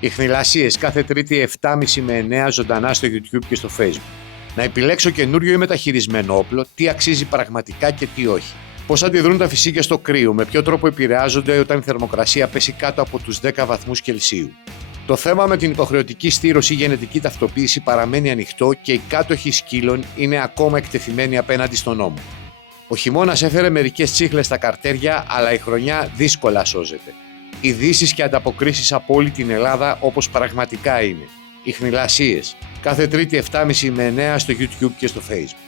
Ιχνηλασίες κάθε Τρίτη 7.30 με 9 ζωντανά στο YouTube και στο Facebook. Να επιλέξω καινούριο ή μεταχειρισμένο όπλο, τι αξίζει πραγματικά και τι όχι. Πώς αντιδρούν τα φυσίκια στο κρύο, με ποιο τρόπο επηρεάζονται όταν η θερμοκρασία πέσει κάτω από τους 10 βαθμούς Κελσίου. Το θέμα με την υποχρεωτική στήρωση ή γενετική ταυτοποίηση παραμένει ανοιχτό και οι κάτοχοι σκύλων είναι ακόμα εκτεθειμένοι απέναντι στον νόμο. Ο χειμώνας έφερε μερικές τσίχλες στα καρτέρια, αλλά η χρονιά δύσκολα σώζεται. Ειδήσεις και ανταποκρίσεις από όλη την Ελλάδα όπως πραγματικά είναι. Ιχνηλασίες. Κάθε Τρίτη 7.30 με 9 στο YouTube και στο Facebook.